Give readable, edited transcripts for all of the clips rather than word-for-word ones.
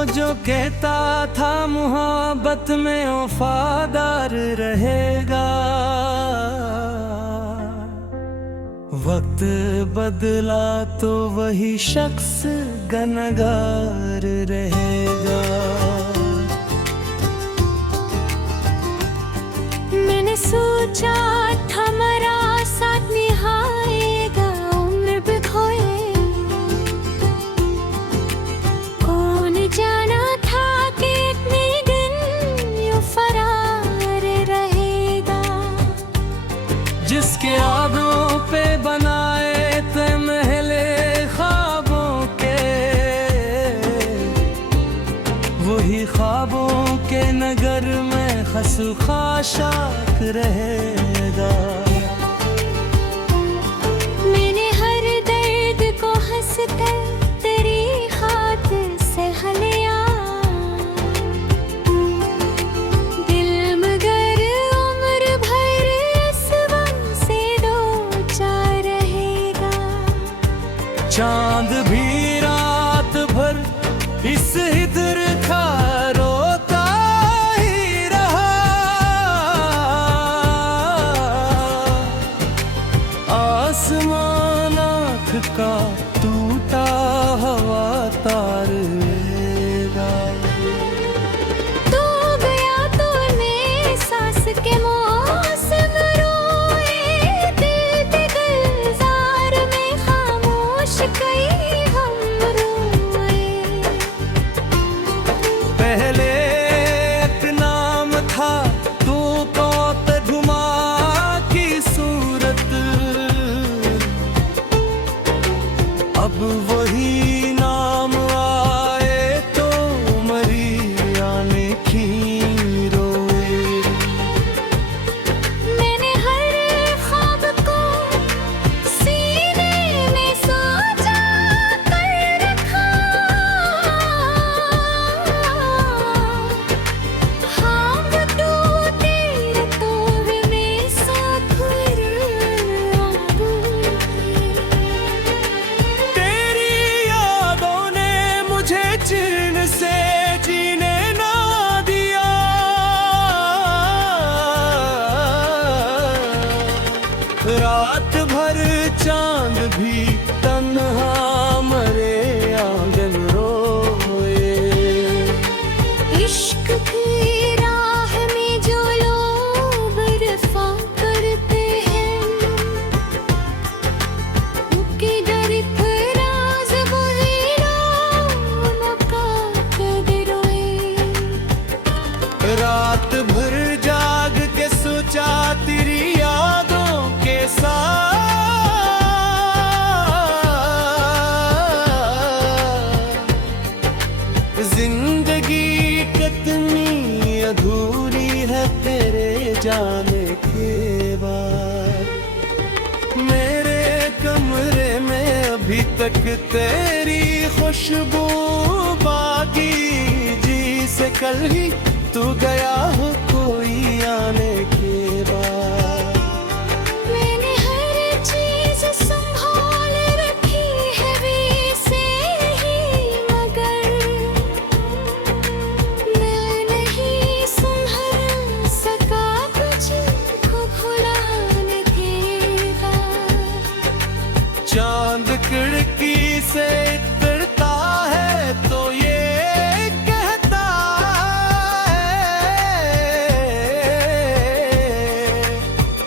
वो जो कहता था मोहब्बत में वफादार रहेगा, वक्त बदला तो वही शख्स गुनहगार रहेगा। मैंने सोचा था हमारा साथ निभाएगा, उम्र भी खोए कौन जाना था कि इतने दिन यूं फरार रहेगा। जिसके यादों पे बनाए थे महले ख्वाबों के, वही ख्वाबों के नगर में खसू खाशाक रहेगा। मैंने हर दर्द को हंसकर तेरी खातिर सह लिया, दिल मगर उम्र भर इस गम से दो चार रहेगा। चांद भी रात भर इस हिदर का रोता ही रहा, आसमान आँख का टूटा हवा तार रहेगा। तू गया तूने सांस के मौसम रोए, दिल पे गुलजार में खामोश कई हम रोए। पहले एक नाम था तू तो घुमा की सूरत, अब वही नाम आए तो मरी आने की रोए। मैंने हर ख्वाब को सीने में सोचा कर रखा, ख्वाब टूटे रातों में साथ तेरी यादों ने मुझे चैन से जीने ना दिया, रात भर चांद भी तन्हा मरे आंगन रोए। इश्क की राह में जो लोग वफा करते हैं, उनके डर फराज वही लोग कद रोए। रात भर जाग के सोचा तेरी यादों के साथ, जिंदगी कितनी अधूरी है तेरे जाने के बाद। मेरे कमरे में अभी तक तेरी खुशबू बाकी, जी से कल ही तू गया हो कोई आने के बाद। मैंने हर चीज संभाल रखी है वैसे ही, मगर मैं नहीं संभल सका तुझको भुलाने के बाद। चांद खिड़की से उतरता है तो ये कहता है,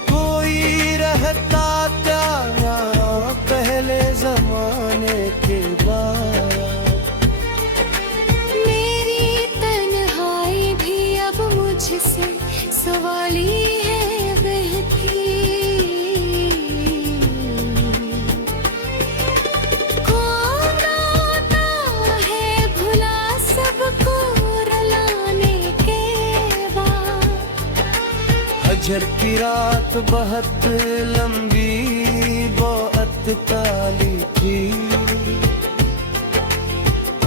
कोई रहता क्या पहले जमाने के बाद। मेरी तन्हाई भी अब मुझसे सवाली है बहती, कौन आता है भुला सबको रुलाने के बाद। हजर की रात बहुत लंबी बहुत काली थी,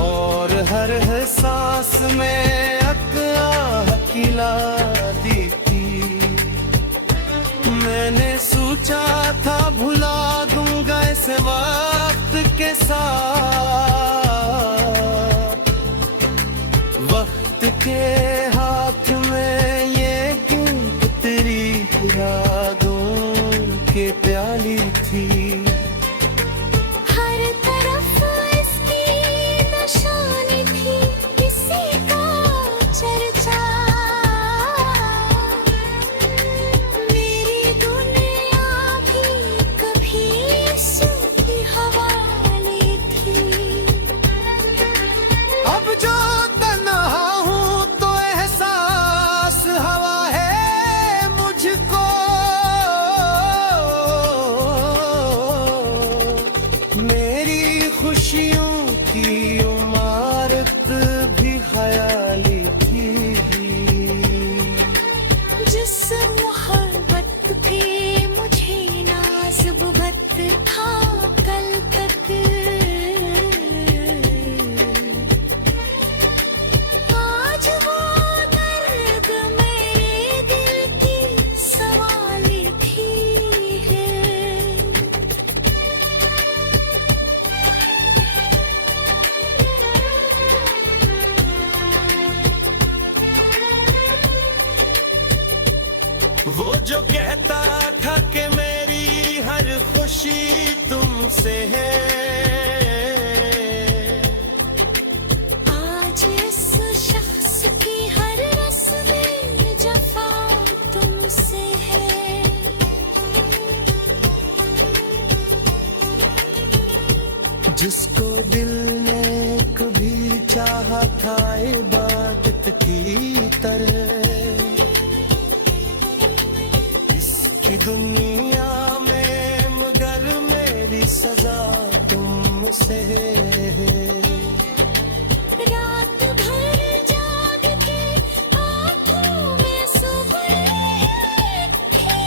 और हर सांस में अक़ाह खिलाती थी। मैंने सोचा था भुला दूंगा इस वक्त के साथ, जो कहता था कि मेरी हर खुशी तुमसे है, आज इस शख्स की हर रस्में जफा तुमसे है। जिसको दिल ने कभी चाहा था इबादत की तरह, इसकी दुनिया में मगर मेरी सजा तुमसे है। रात भर जाग के आँखों में सुबह थी।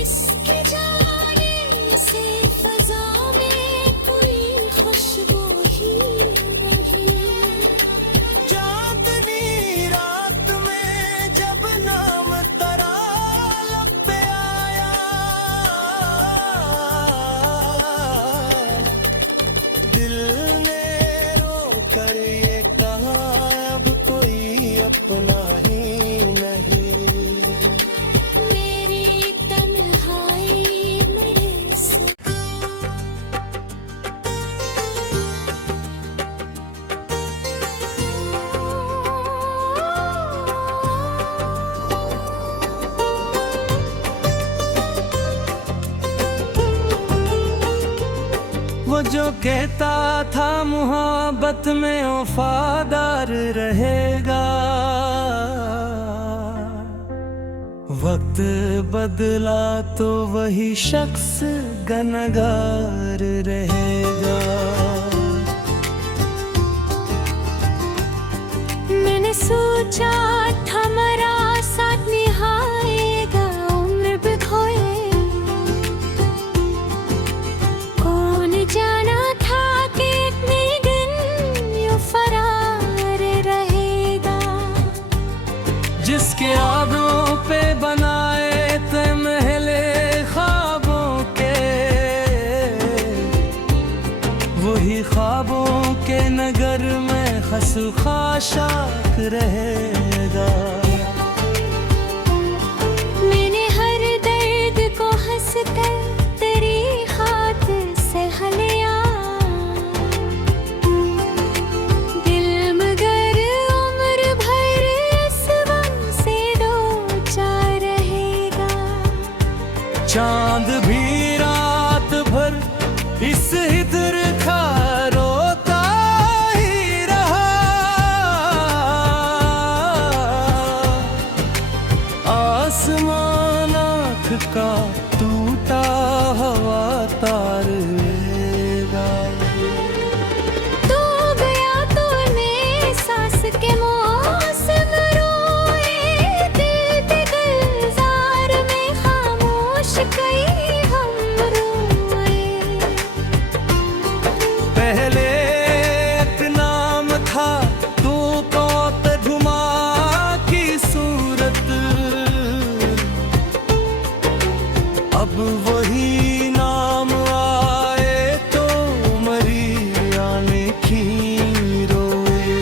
इसके जाने से फजा में कोई खुशबू ही नहीं। चांदनी रात में जब नाम तेरा लब पे आया, दिल ने रो कर ये कहा अब कोई अपना ही नहीं। मेरी तन्हाई मेरे से वो जो कहता था मोहब्बत में वफादार रहेगा, वक्त बदला तो वही शख्स गनगार रहेगा। मैंने सोचा था मेरा साथ निभाएगा उम्र भी खोए। कौन जाना था कि इतने दिन यूं फरार रहेगा। जिसके यादों पे बनाए थे महले ख्वाबों के, वही ख्वाबों के नगर में खसू खाशाक रहेगा। मैंने हर दर्द को हंसकर तेरी हाथ से हलिया। दिल मगर उम्र भर इस गम से दो चार रहेगा। चांद भी रात भर इस हिदर का रोता ही रहा। आसमान आँख का टूटा हवा तार रहेगा। तू गया तूने सांस के मौसम रोए। दिल के गुलजार में खामोश कई हम रोए। पहले एक नाम था तू कौत घुमा की सूरत, अब वही नाम आए तो मरी आने की रोए।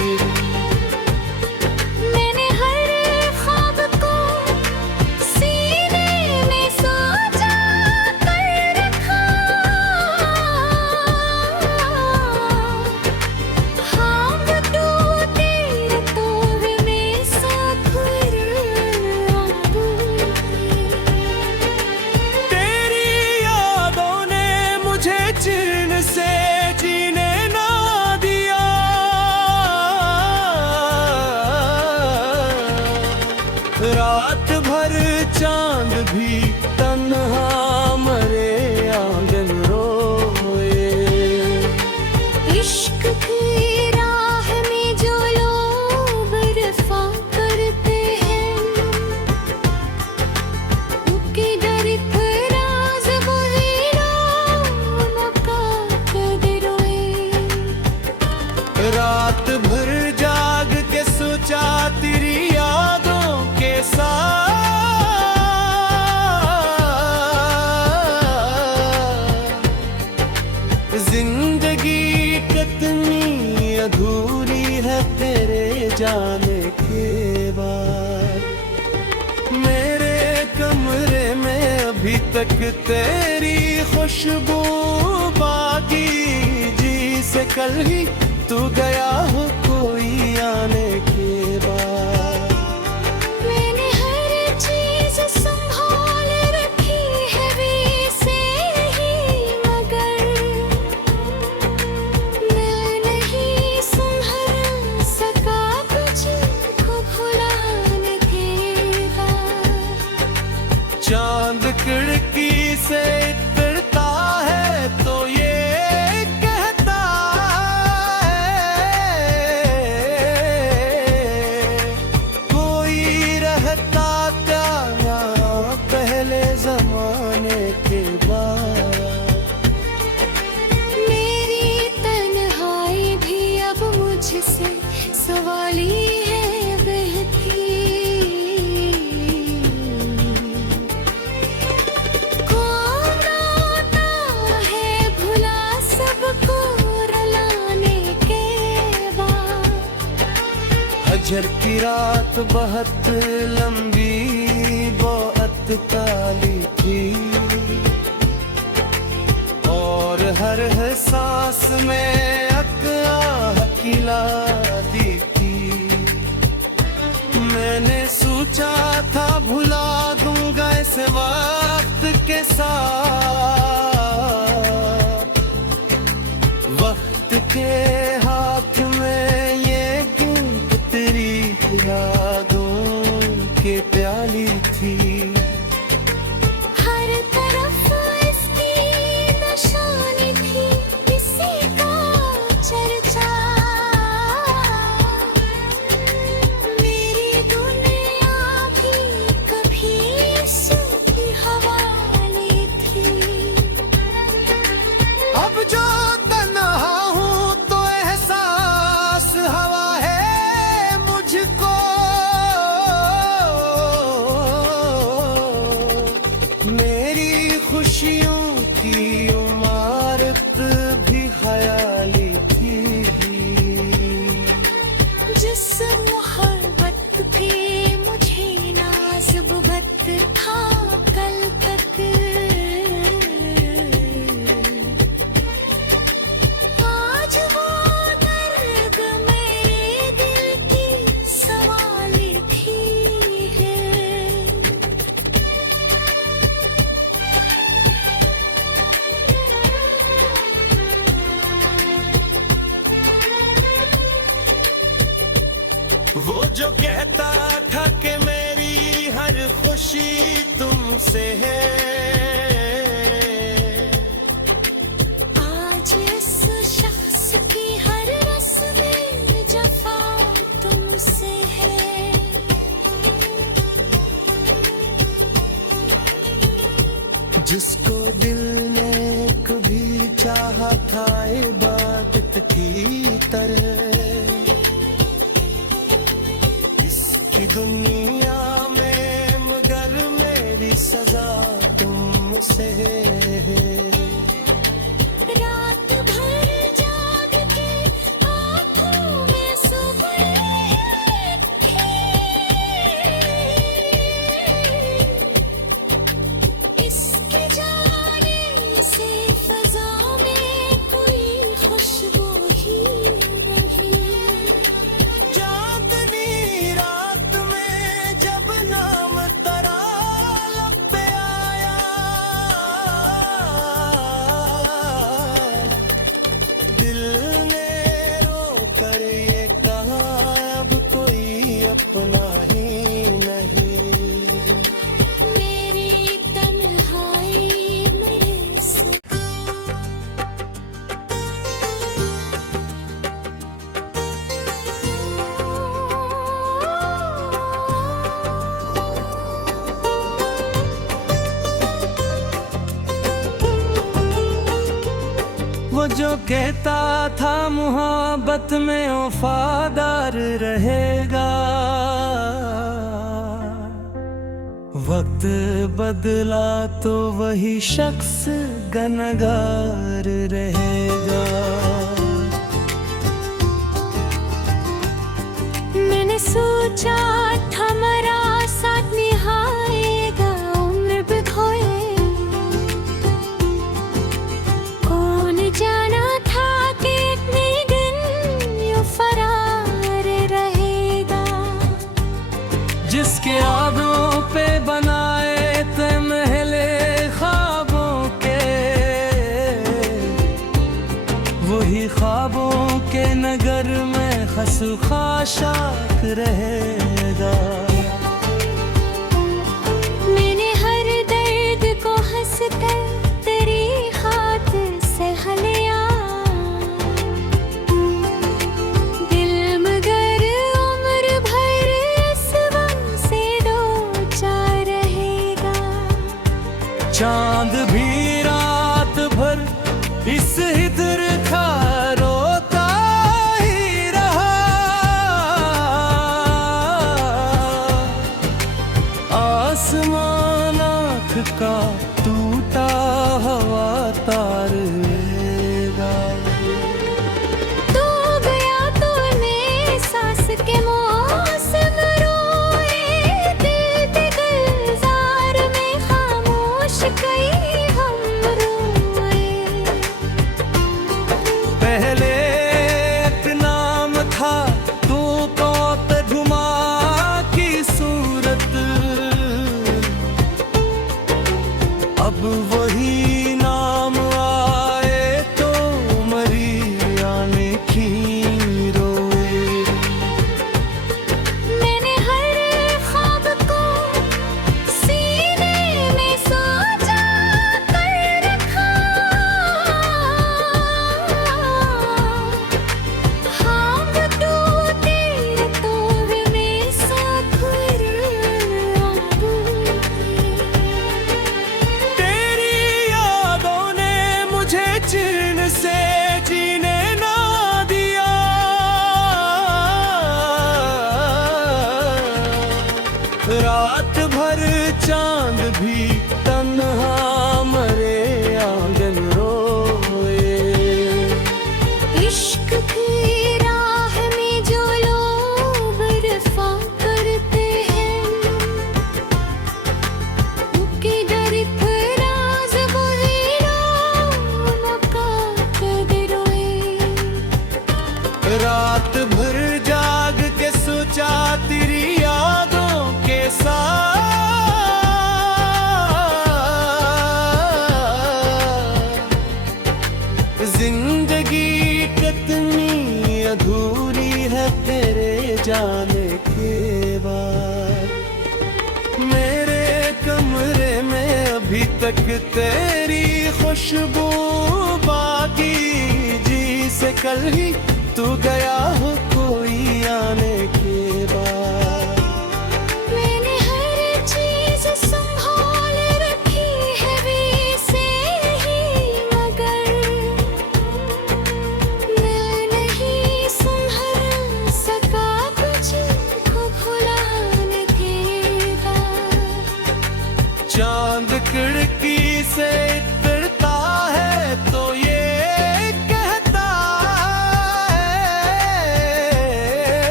मैंने हर ख्वाब को सीने में सोचा कर रखा। हाँ तू तेरे तोड़ में साखर तेरी यादों ने मुझे चैन से जीने ना दिया। रात भर चांद भी तन्हा मरे आंगन रोए। इश्क की राह में जो लोग वफा करते हैं, उनके डर फराज वही लोग का कदर रोए। रात भर जाग के सोचा तेरी यादों के साथ, जिंदगी कितनी अधूरी है तेरे जाने के तक तेरी खुशबू बाकी जी से कल ही तू गया हो कोई आने के बाद। मैंने हर चीज संभाल रखी है वैसे ही, मगर मैं नहीं संभल सका तुझको भुलाने के बाद। चांद खिड़की से इतरता है तो ये कहता है कोई रहता क्या पहले जमाने के बाद। मेरी तन्हाई भी अब मुझसे सवाली है बहती। कौन आता है भुला सबको रुलाने के बाद। हजर की रात बहुत लंबी बहुत काली थी और हर सांस में अकराह दी थी। मैंने सोचा था भुला दूंगा इस वक्त के साथ, वक्त के हाथ में ये गिनती तेरी यादों के प्याली थी। हर तरफ इसकी निशानी थी, इसी का चर्चा। मेरी दुनिया भी कभी इसकी हवाले थी। अब जो तन्हा हूँ तो एहसास हवा है मुझको। मेरी खुशियों की इमारत भी ख्याली थी। जिस मोहब्बत पे मुझे नाज़-बुबत था कल तक, आज वो दर्द मेरे दिल की सवाली थी है। वो जो कहता था कि मेरी हर खुशी तुमसे है, आज इस शख्स की हर रस्म जफा तुमसे है। जिसको दिल ने कभी चाहा था इबादत की तरह, इसकी दुनिया में मगर मेरी सजा तुमसे है। रात भर जाग के आँखों में सुबह रखी। इसके जाने से फजा में कोई खुशबू ही नहीं। चांदनी रात में जब नाम तेरा लब पे आया, दिल ने रो कर ये कहा अब कोई अपना ही नहीं। मेरी तन्हाई मेरे से वो जो कहता था मोहब्बत में वफादार रहेगा, वक्त बदला तो वही शख्स गनगार रहेगा। मैंने सोचा था मरा साथ निभाएगा उम्र बिखोए, वही ख्वाबों के नगर में खसू खाशाक रहेगा। मैंने हर दर्द को हंसकर तेरी खातिर सह लिया, दिल मगर उम्र भर इस गम से दो चार रहेगा। चांद भी रात भर इस हिदर का रोता ही रहा, आसमान आँख का टूटा हवा तार लेगा। तू गया तूने सांस के मौसम रोए, दिल पे गुलजार में खामोश कई हम रोए। पहले एक नाम था तू तो घुमा की सूरत, अब वही नाम आए तो मरी आने की रोए। मैंने हर ख्वाब को सीने में सोचा कर रखा, ख्वाब टूटे तो में साथ तेरी यादों ने मुझे चैन से जीने ना दिया, रात भर चांद भी तन्हा मरे आंगन रोए। इश्क की राह में जो लोग रफा करते हैं, उनके डर फराज वही लोगों का कदर रोए। रात भर जाग के सोचा तेरी यादों के साथ, जिंदगी कितनी अधूरी है तेरे जाने के बाद। मेरे कमरे में अभी तक तेरी खुशबू बाकी, जी से कल ही तू गया हो कोई आने के बाद। मैंने हर चीज संभाल रखी है वैसे ही, मगर मैं नहीं संभल सका तुझको भुलाने के बाद। चांद खिड़की से उतरता है तो ये कहता है,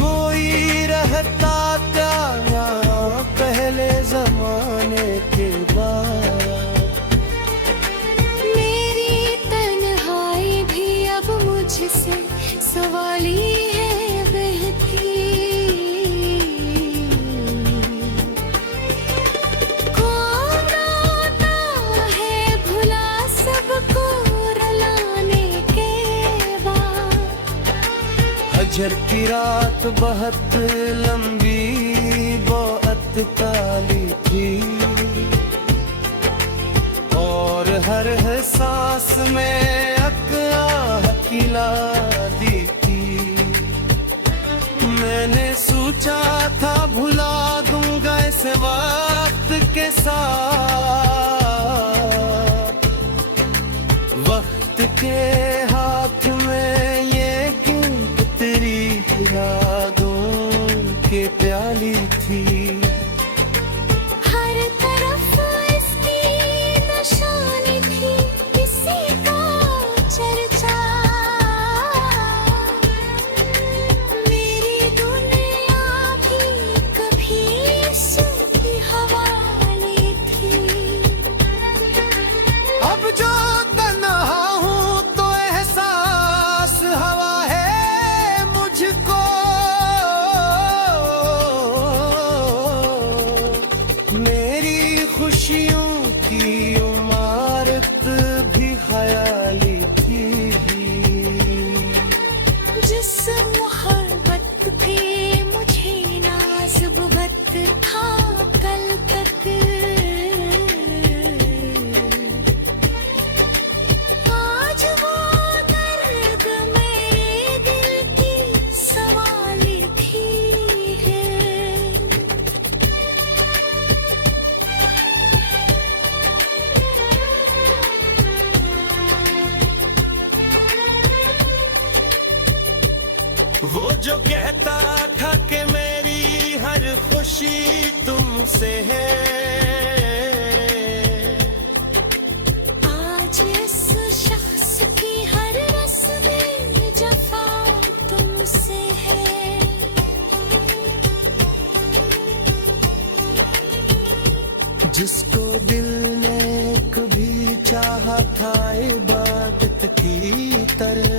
कोई रहता क्या यहाँ पहले जमाने के बाद। मेरी तन्हाई भी अब मुझसे सवाली है बहती, कौन आता है भुला सबको रुलाने के बाद। हजर की रात बहुत लंबी बहुत काली थी, और हर सांस में अकराह दी थी। मैंने सोचा था भुला दूंगा इस वक्त के साथ, वक्त के हाथ में ये गिफ्ट तेरी यादों के प्याली थी। हर तरफ इसकी निशानी थी, किसी का चर्चा। मेरी दुनिया भी कभी इसकी हवाले थी। अब जो तन्हा हूँ तो वो जो कहता था कि मेरी हर खुशी तुमसे है, आज इस शख्स की हर रस्में जफा तुमसे है। जिसको दिल ने कभी चाहा था इबादत की तरह,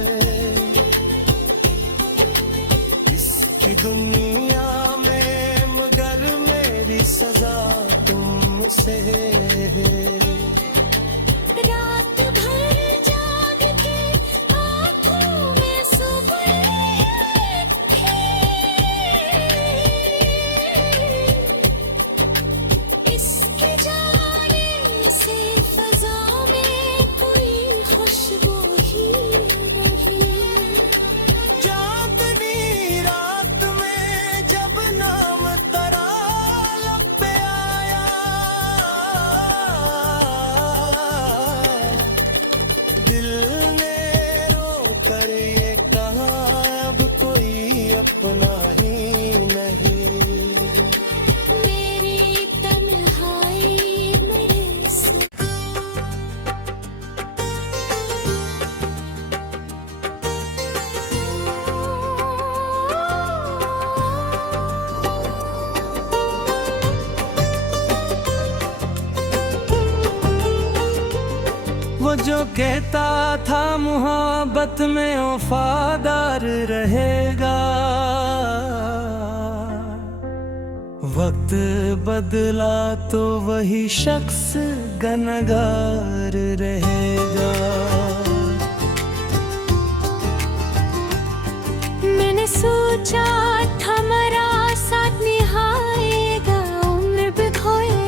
इसकी दुनिया में मगर मेरी सजा तुमसे है। रात भर जाग के आँखों में सुबह इसके जाने से फजा में कोई खुशबू ही नहीं। चांदनी रात में जब नाम तेरा लब पे आया, दिल ने रो कर ये कहा अब कोई अपना ही नहीं। मेरी तन्हाई मेरे से वो जो कहता था मोहब्बत में वफादार रहेगा, वक्त बदला तो वही शख्स गुनहगार रहेगा। मैंने सोचा था मेरा साथ निभाएगा उम्र भी खोए,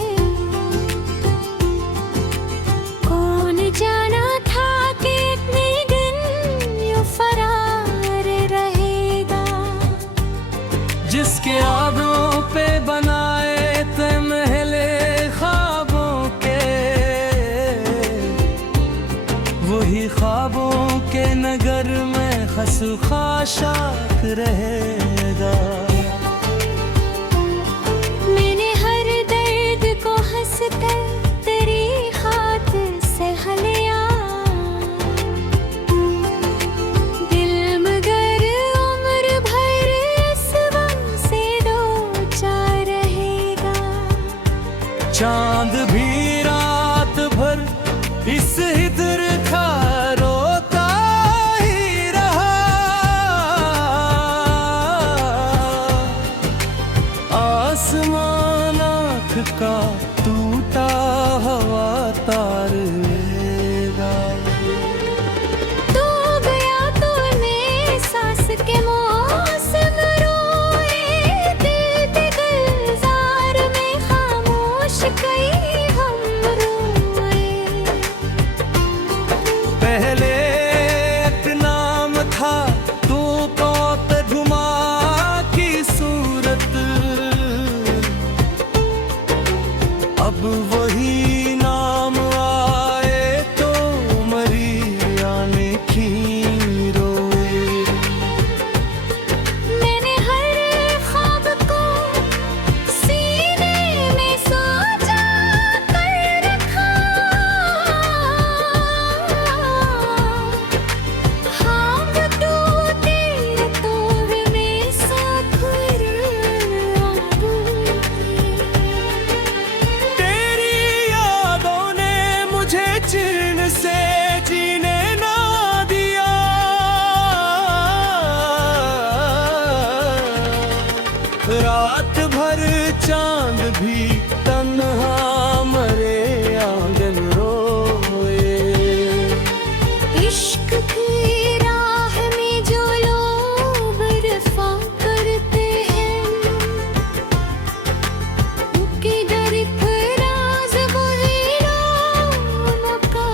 कौन जाना था कि इतने दिन यूं फरार रहेगा। जिसके यादों पे बनाए थे महले ख्वाबों के, वही ख्वाबों के नगर में खसू खाशाक रहेगा। मैंने हर दर्द को हंसकर तेरी खातिर सह लिया, दिल मगर उम्र भर इस गम से दो चार रहेगा। चांद भी रात भर इस हिदर का रोता ही रहा, आसमान आँख का टूटा हवा तार लेगा। तू गया तूने सांस के मौसम रोए, दिल पे गुलजार में खामोश कई हम रोए। पहले एक नाम था तू तो तजुमा की सूरत, अब वही नाम आए तो मरी आने की रोए। मैंने हर ख्वाब को सीने में सोचा कर रखा, ख्वाब टूटे तो में साथ तेरी यादों ने मुझे चैन से जीने ना दिया, रात भर चांद भी तन्हा मरे आंगन रोए। इश्क की राह में जो लोग वफा करते हैं, उनके डर फराज वही लोग का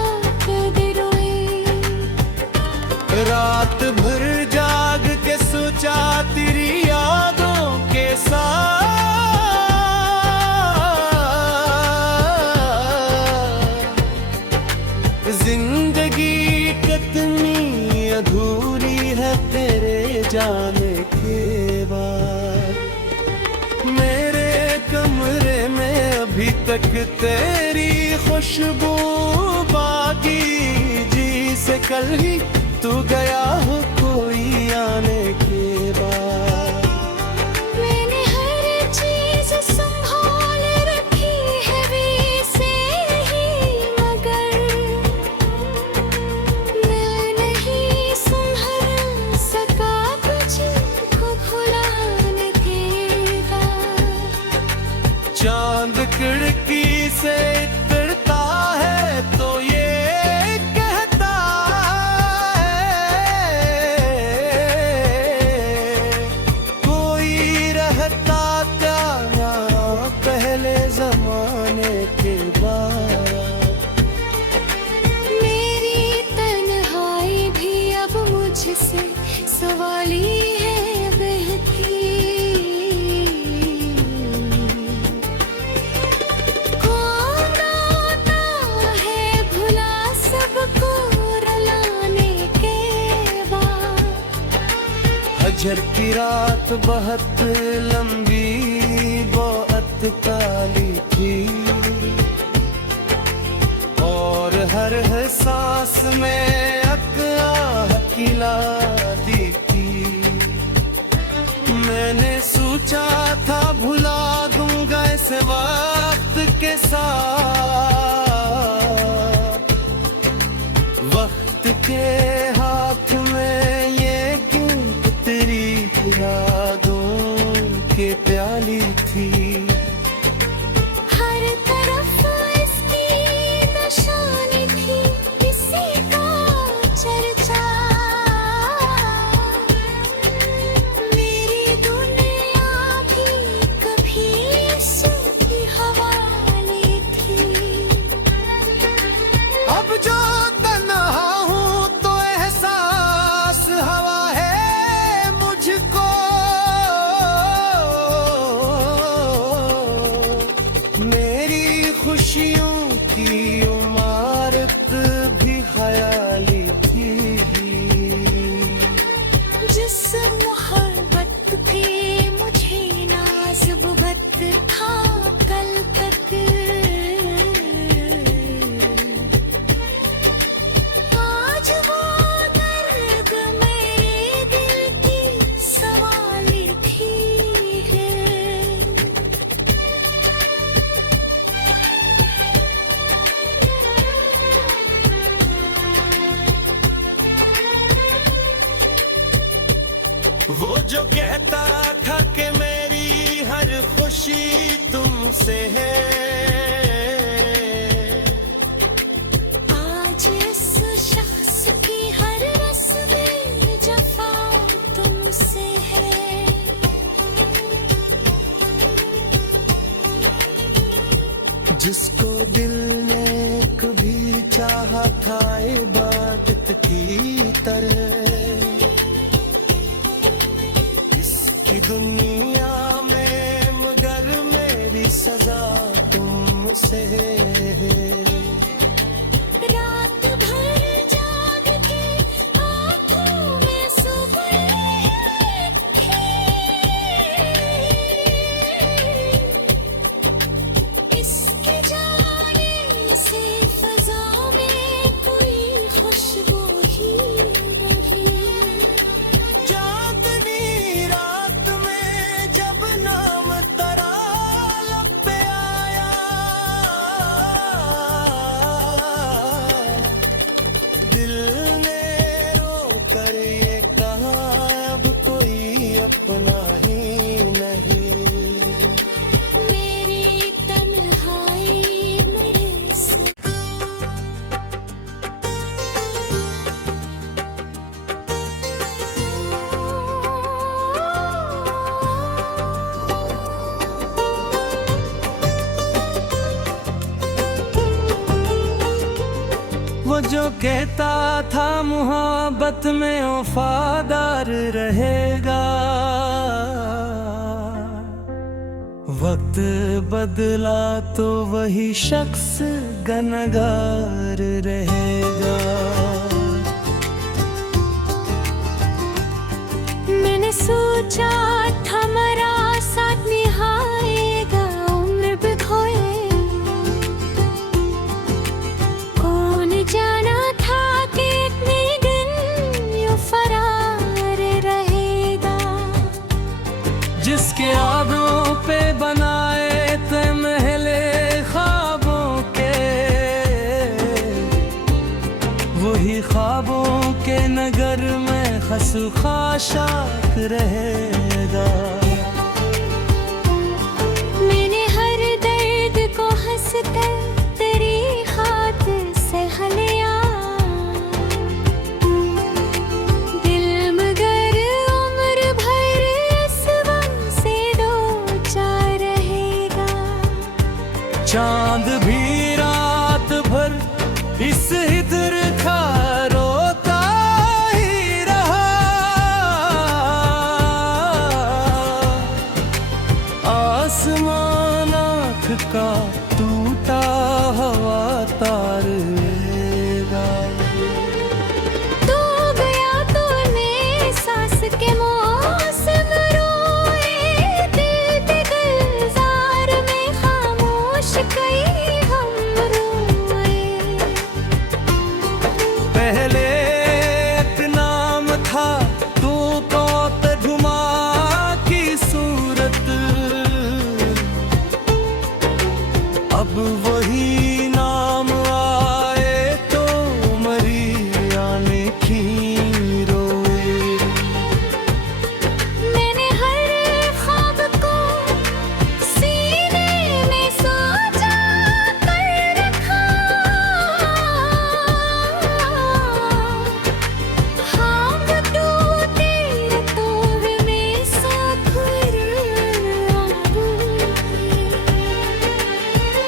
कदर रोए। रात भर जाग के सोचा तेरी यादों के साथ, जिंदगी कितनी अधूरी है तेरे जाने के बाद। मेरे कमरे में अभी तक तेरी खुशबू बाकी, जी से कल ही तू गया हो कोई आने के बाद। मैंने हर चीज संभाल रखी है वैसे ही, मगर मैं नहीं संभल सका तुझको भुलाने के बाद। चांद खिड़की से इतरता है तो ये कहता है, कोई रहता क्या यहाँ पहले जमाने के बाद। मेरी तन्हाई भी अब मुझसे सवाली है बहती। कौन आता है भुला सबको रुलाने के बाद। हजर की रात बहुत लंबी बहुत काली थी, और हर सांस में अक़ाह खिलाती थी। मैंने सोचा था भुला दूंगा इस वक्त के साथ, वक्त के हाथ में ये गिनती तेरी यादों के प्याली थी। हर तरफ इसकी निशानी थी, किसी का चर्चा। मेरी दुनिया भी कभी इसकी हवाले थी। अब जो तन्हा हूँ तो एहसास हवा है मुझको, मेरी खुशियों की इमारत भी ख्याली थी। जिस मोहब्बत पे मुझे नाज़-बुग़्ज़ था कल तक, आज वो दर्द मेरे दिल की सवाली थी है। वो जो कहता था कि मेरी हर खुशी तुमसे है, आज इस शख्स की हर रस्म जफा तुमसे है। जिसको दिल ने कभी चाहा था इबादत की तरह, इसकी दुनिया में मगर मेरी सजा तुमसे है। रात भर जाग के आँखों में सुबह रखी, इसके जाने से फ़ज़ा में कोई खुशबू ही नहीं। चांदनी रात में जब नाम तेरा लब पे आया, दिल ने रो कर ये कहा अब कोई अपना ही नहीं। मेरी तन्हाई मेरे से वो जो कहता था मोहब्बत में वफादार रहेगा, वक्त बदला तो वही शख्स गनगार रहेगा। वही ख्वाबों के नगर में खसु खाशाक रहेगा। मैंने हर दर्द को हंसकर तेरी खातिर सह लिया, दिल मगर उम्र भर इस गम से दो चार रहेगा। चांद भी रात भर इस हिदर का रोता ही रहा, आसमान आँख का टूटा हवा तार लेगा। तू गया तूने सांस के मौसम रोए, दिल के गुलजार में खामोश कई हम रोए। पहले एक नाम था तू तो तजुमा की सूरत, अब वही नाम आए तो मरी आने की रोए। मैंने हर ख्वाब को सीने में सोचा कर रखा, ख्वाब टूटे तो में साथ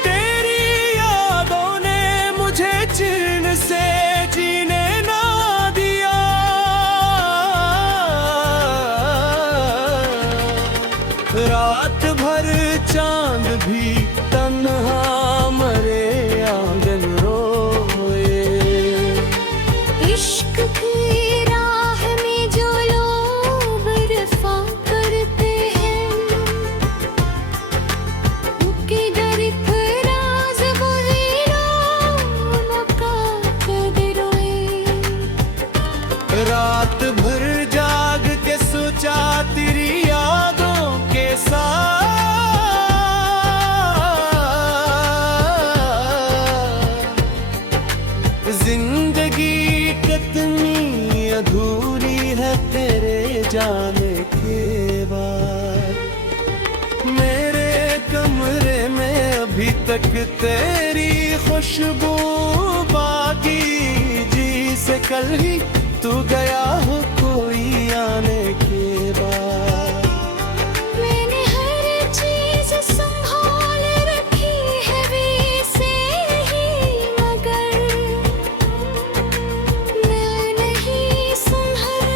तेरी यादों ने मुझे चैन से जीने ना दिया, रात भर चांद भी तन्हा मरे आंगन रोए। इश्क की राह में जो लोग वफा करते हैं, उनके घर फराज वही रौनक का कदर रोए। रात भर जाग के सोचा तेरी यादों के साथ, जिंदगी कितनी अधूरी है तेरे जाने के बाद। मेरे कमरे में अभी तक तेरी खुशबू बाकी, जी से कल ही तू गया हो कोई आने के बाद। मैंने हर चीज संभाल रखी है वैसे ही, मगर मैं नहीं संभल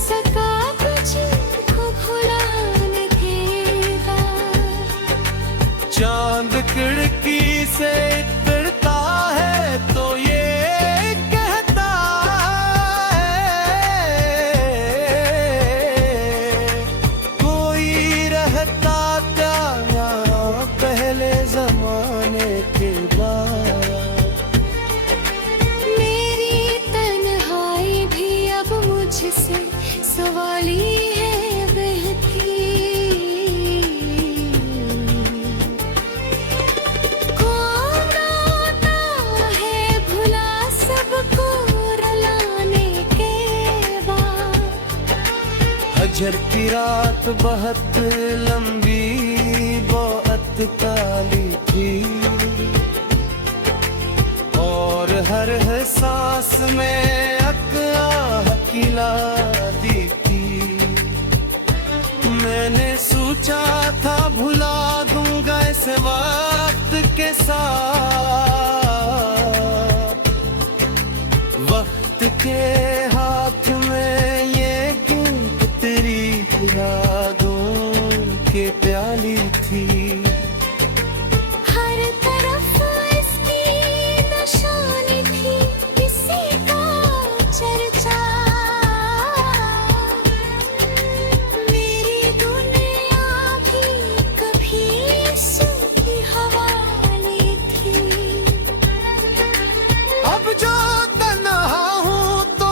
सका तुझको भुलाने के बाद। चांद खिड़की से उतरता है तो ये कहता है, कोई रहता क्या यहाँ पहले जमाने के बाद। मेरी तन्हाई भी अब मुझसे सवाली है बहती, कौन आता है भुला सबको रुलाने के बाद। हजर की रात बहुत लंबी बहुत काली थी, और हर सांस में अकराह खिलाती थी। मैंने सोचा था भुला दूंगा इस वक्त के साथ, वक्त के हाथ में ये गिनती तेरी यादों के प्याली थी। हर तरफ इसकी निशानी थी, किसी का चर्चा। मेरी दुनिया भी कभी इसकी हवाले थी। अब जो तन्हा हूँ तो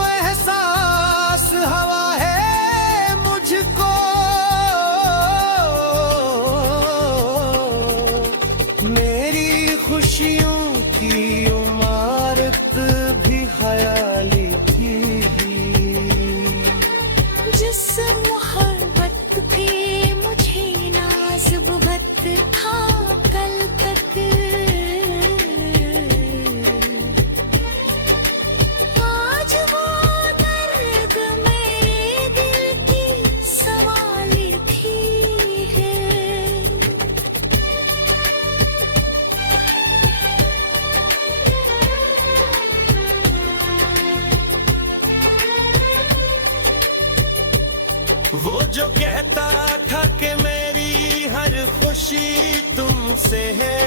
वो जो कहता था कि मेरी हर खुशी तुमसे है,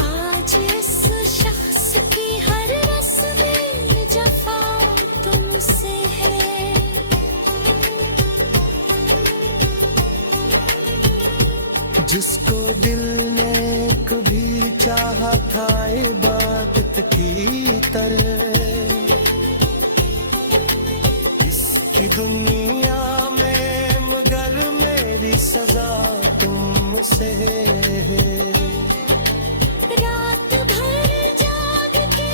आज इस शख्स की हर रस्में जफा तुमसे है। जिसको दिल ने कभी चाहा था इबादत की तरह, इसकी दुनिया में मगर मेरी सजा तुमसे है। रात भर जाग के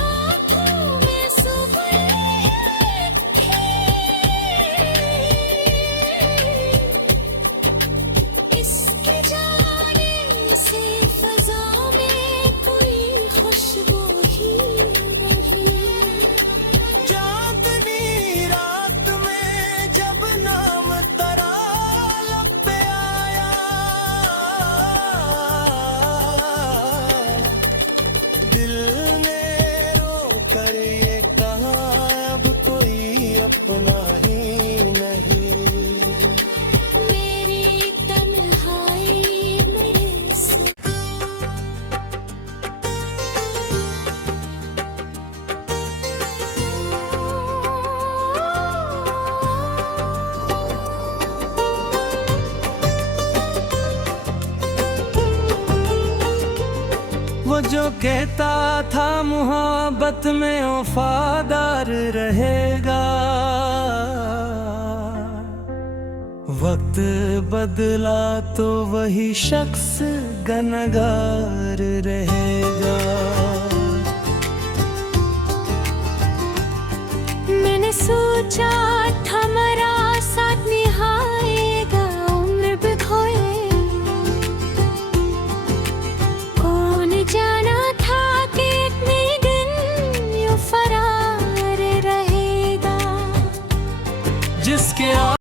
आँखों में सुबह इसके जाने से फजा में कोई खुशबू ही नहीं। चांदनी रात में जब नाम तेरा लब पे आया, दिल ने रो कर ये कहा अब कोई अपना ही नहीं। मेरी तन्हाई मेरे से वो जो कहता था मोहब्बत में वफादार रहेगा, वक्त बदला तो वही शख्स गनगार रहेगा। मैंने सोचा